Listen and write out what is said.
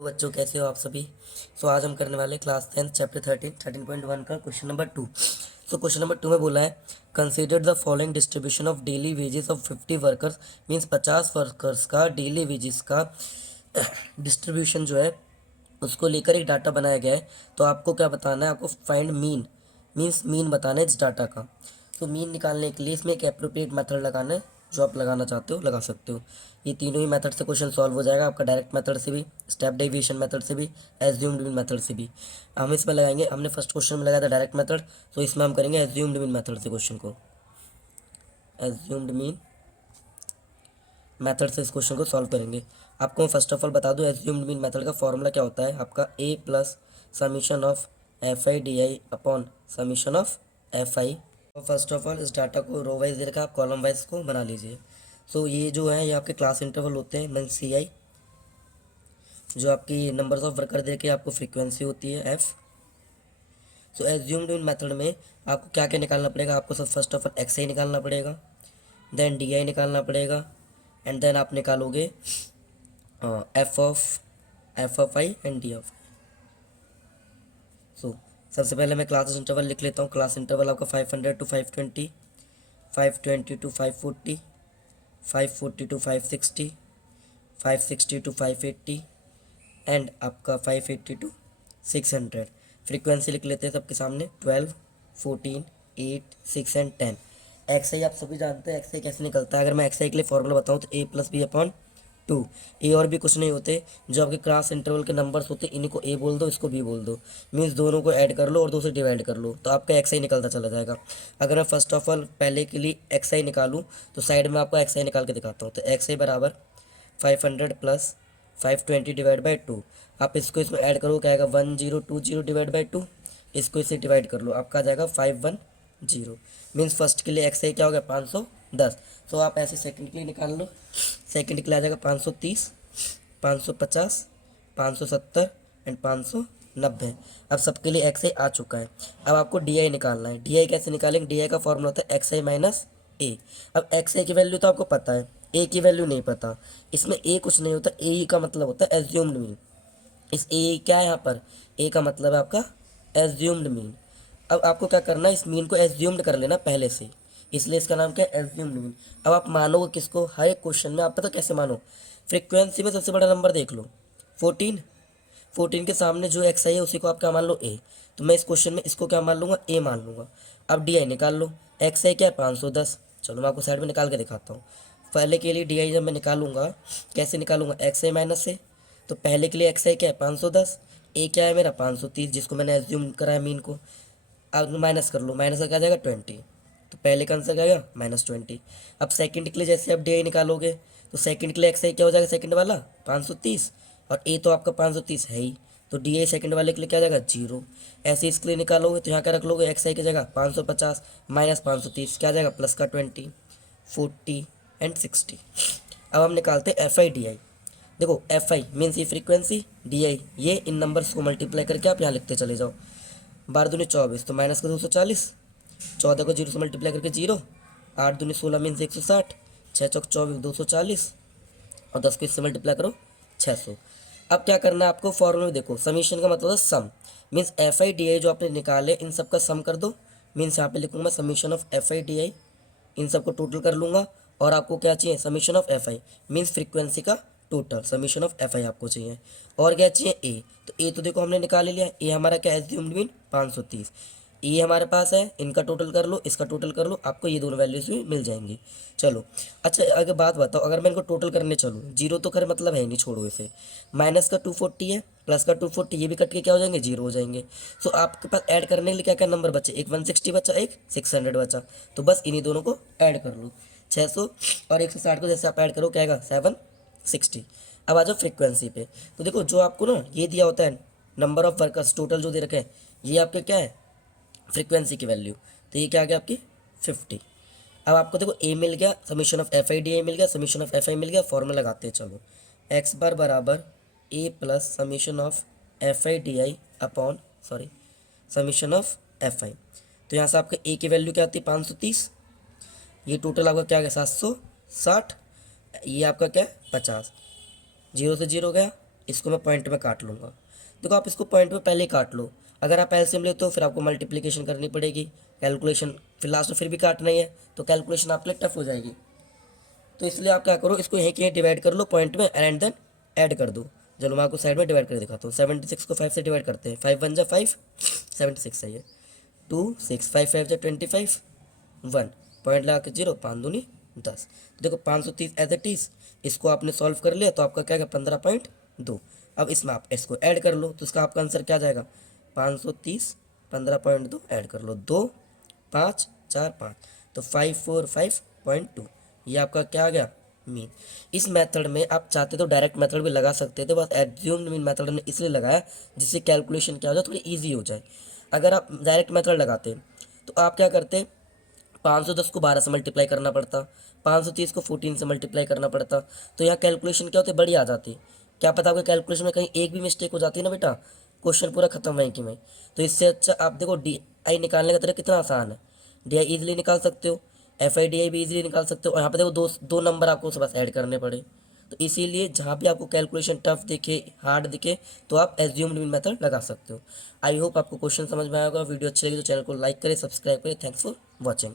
तो बच्चों कैसे हो आप सभी। आज हम करने वाले क्लास 10 चैप्टर 13.1 का क्वेश्चन नंबर 2। क्वेश्चन नंबर 2 में बोला है consider the following distribution of daily wages of 50 workers. Means 50 workers का डेली वेजेस का डिस्ट्रीब्यूशन जो है उसको लेकर एक डाटा बनाया गया है। तो आपको क्या बताना है, आपको फाइंड मीन, मीन्स मीन बताना है इस डाटा का। तो मीन निकालने के लिए इसमें एक एप्रोप्रिएट मेथड लगाना है, जो आप लगाना चाहते हो लगा सकते हो। ये तीनों ही मेथड से क्वेश्चन सॉल्व हो जाएगा, आपका डायरेक्ट मेथड से भी, स्टेप डेविएशन मेथड से भी, एज्यूम्ड मीन मेथड से भी। हम इसमें लगाएंगे, हमने फर्स्ट क्वेश्चन में लगाया था डायरेक्ट मेथड, तो इसमें हम करेंगे एज्यूम्ड मीन मेथड से क्वेश्चन को, एज्यूम्ड मीन मेथड से इस क्वेश्चन को सॉल्व करेंगे। आपको मैं फर्स्ट ऑफ ऑल बता दूं एज्यूम्ड मीन मेथड का फॉर्मूला क्या होता है। आपका A plus summation of F I D I upon summation of F I. First of all इस डाटा को रो वाइज दे रखा है, आप कॉलम वाइज को बना लीजिए। ये जो है ये आपके क्लास इंटरवल होते हैं, मीन सी आई, जो आपकी नंबर्स ऑफ वर्कर दे के आपको फ्रीक्वेंसी होती है एफ। एज्यूम्ड मीन मेथड में आपको क्या क्या निकालना पड़ेगा, आपको सब फर्स्ट ऑफ ऑल एक्स आई निकालना पड़ेगा, देन डी आई निकालना पड़ेगा, एंड देन आप निकालोगे F of I and D of. सबसे पहले मैं क्लास इंटरवल लिख लेता हूँ। क्लास इंटरवल आपका 500 to 520, 520 to 540, 540 to 560, 560 to 580 and आपका 580 टू 600। फ्रीक्वेंसी लिख लेते हैं सबके सामने 12, 14, 8, 6 एंड 10। एक्स आई आप सभी जानते हैं एक्स आई कैसे निकलता है। अगर मैं एक्स आई के लिए फॉर्मूला बताऊँ तो ए प्लस बी अपॉन 2। ए और भी कुछ नहीं होते, जो आपके क्लास इंटरवल के नंबर्स होते हैं इन्हीं को ए बोल दो, इसको बी बोल दो। मीन्स दोनों को ऐड कर लो और दो से डिवाइड कर लो, तो आपका एक्स आई निकलता चला जाएगा। अगर मैं फर्स्ट ऑफ ऑल पहले के लिए एक्स आई निकालूँ तो साइड में आपको एक्स आई निकाल के दिखाता हूँ। तो एक्स आई बराबर 500 प्लस 520 डिवाइड बाई 2। आप इसको इसमें ऐड करो, क्या आएगा 1020 डिवाइड बाई 2। इसको इससे डिवाइड कर लो, आपका आ जाएगा 510। मीन्स फर्स्ट के लिए एक्स आई क्या हो गया 510। आप ऐसे सेकंड के लिए निकाल लो। सेकंड के लिए आ जाएगा 530, 550, 570 एंड 590। अब सबके लिए एक्स आई आ चुका है। अब आपको डी आई निकालना है। डी आई कैसे निकालेंगे, डी आई का फॉर्मूला होता है एक्स आई माइनस ए। अब एक्स आई की वैल्यू तो आपको पता है, ए की वैल्यू नहीं पता। इसमें ए कुछ नहीं होता, ए का मतलब होता है एज्यूम्ड मीन। इस ए क्या है यहाँ पर, ए का मतलब है आपका एज्यूम्ड मीन। अब आपको क्या करना है, इस मीन को एज्यूम्ड कर लेना पहले से, इसलिए इसका नाम क्या है एज्यूम्ड मीन। अब आप मानोगे किसको, हर एक क्वेश्चन में आप पता कैसे मानो, फ्रीक्वेंसी में सबसे बड़ा नंबर देख लो 14। 14 के सामने जो एक्स आई है उसी को आप क्या मान लो ए। तो मैं इस क्वेश्चन में इसको क्या मान लूँगा, ए मान लूँगा। अब डी आई निकाल लो, एक्स आई क्या है 510। चलो मैं आपको साइड में निकाल के दिखाता हूँ। पहले के लिए डी आई जब मैं निकालूंगा, कैसे निकालूंगा, एक्स आई माइनस से। तो पहले के लिए एक्स आई क्या है 510, ए क्या है मेरा 530, जिसको मैंने एज्यूम करा है मीन को। अब माइनस कर लो, माइनस का क्या जाएगा 20। तो पहले का आंसर क्या आएगा -20। अब सेकंड के लिए जैसे आप डी आई निकालोगे, तो सेकंड के लिए एक्स आई क्या हो जाएगा, सेकंड वाला 530 और ए तो आपका 530 है ही, तो डी आई सेकंड वाले के लिए क्या जाएगा 0। ऐसे इसके लिए निकालोगे तो यहाँ क्या रख लोगे, एक्स आई की जगह 550 माइनस 530 क्या जाएगा प्लस का 20, 40 एंड 60। अब हम निकालते हैं एफ आई डी आई। देखो एफ आई मीन्स ये फ्रीक्वेंसी, डी आई ये इन नंबर्स को मल्टीप्लाई करके आप यहाँ लिखते चले जाओ। 12 दूनी 24 तो माइनस का 240, 14 को 0 से मल्टीप्लाई करके 0, 8 दूनी 16 मीन्स 160, 6 चौक 24 240 और 10 को इससे मल्टीप्लाई करो 600। अब क्या करना है आपको, फॉर्मूला में देखो समीशन का मतलब है sum. Means F I D I जो आपने निकाले इन सब का सम कर दो। मीन्स यहाँ पे लिखूंगा summation of F I D I, इन सबको टोटल कर लूँगा। और आपको क्या चाहिए, summation of F I means frequency का total, summation of F I आपको चाहिए। और क्या चाहिए ए, तो ए तो देखो हमने निकाल लिया, ए हमारा क्या एज्यूम्ड मीन 530। ये हमारे पास है, इनका टोटल कर लो, इसका टोटल कर लो, आपको ये दोनों वैल्यूज भी मिल जाएंगी। चलो अच्छा अगर बात बताओ, अगर मैं इनको टोटल करने चलूँ, जीरो तो खैर मतलब है नहीं, छोड़ो इसे। माइनस का 240 है, प्लस का 240, ये भी कट के क्या हो जाएंगे 0 हो जाएंगे। आपके पास ऐड करने के लिए क्या क्या नंबर बचे, एक 160 बचा, एक 600 बचा। तो बस इन्हीं दोनों को ऐड कर लो, 600 और 160 को जैसे आप ऐड करो क्या आएगा 760। अब आ जाओ फ्रीक्वेंसी पे। तो देखो जो आपको ना ये दिया होता है नंबर ऑफ वर्कर्स टोटल जो दे रखे हैं, ये आपके क्या है फ्रीक्वेंसी की वैल्यू। तो ये क्या आ गया आपकी 50। अब आपको देखो ए मिल गया, summation of F I D I मिल गया, समीशन ऑफ एफ आई मिल गया। फॉर्मूला लगाते हैं चलो, एक्स बार बराबर A plus summation of F I D I upon summation of F I. तो यहाँ से आपका ए की वैल्यू क्या आती है 530, ये टोटल आपका क्या आ गया 760, ये आपका क्या है 50, 0 से 0 गया, इसको मैं पॉइंट में काट लूँगा। देखो आप इसको पॉइंट में पहले ही काट लो। अगर आप एलसीएम लेते हो फिर आपको मल्टीप्लिकेशन करनी पड़ेगी, कैलकुलेशन फिर लास्ट में फिर भी काटना ही है, तो कैलकुलेशन आपके लिए टफ हो जाएगी। तो इसलिए आप क्या करो, इसको यहीं कहीं डिवाइड कर लो पॉइंट में एंड देन ऐड कर दो। चलो मैं आपको साइड में डिवाइड कर दिखाता हूँ। 76 को 5 से डिवाइड करते हैं, 5 1 जा 5, 76 सही है। 2 6 5 5 जा 25, 1 पॉइंट लगा के 0, 5 दूनी 10। देखो 530 एज इट इज, इसको आपने सॉल्व कर लिया तो आपका क्या है 15.2। अब इसमें आप इसको ऐड कर लो तो इसका आपका आंसर क्या जाएगा, 530 15.2 ऐड कर लो, 2 5 4 5, तो 545.2, ये आपका क्या आ गया मीन। इस मेथड में आप चाहते तो डायरेक्ट मेथड भी लगा सकते थे, बस एज्यूम्ड मीन मेथड ने इसलिए लगाया जिससे कैलकुलेशन क्या हो जाए थोड़ी ईजी हो जाए। अगर आप डायरेक्ट मेथड लगाते तो आप क्या करते, 510 को 12 से मल्टीप्लाई करना पड़ता, 530 को 14 से मल्टीप्लाई करना पड़ता, तो यहाँ कैलकुलेशन क्या होती बड़ी आ जाती। क्या पता आपके कैलकुलेशन में कहीं एक भी मिस्टेक हो जाती है ना बेटा, क्वेश्चन पूरा खत्म वहीं की में। तो इससे अच्छा आप देखो डी आई निकालने का तरीका कितना आसान है, डी आई ईजिली निकाल सकते हो, एफ आई डी आई भी ईजिली निकाल सकते हो। और यहाँ पे देखो दो दो नंबर आपको बस ऐड करने पड़े। तो इसीलिए जहाँ भी आपको कैलकुलेशन टफ दिखे, हार्ड दिखे, तो आप एज्यूम्ड मीन मेथड लगा सकते हो। आई होप आपको क्वेश्चन समझ में आएगा। वीडियो अच्छी लगी तो चैनल को लाइक करें, सब्सक्राइब करें। Thanks for watching.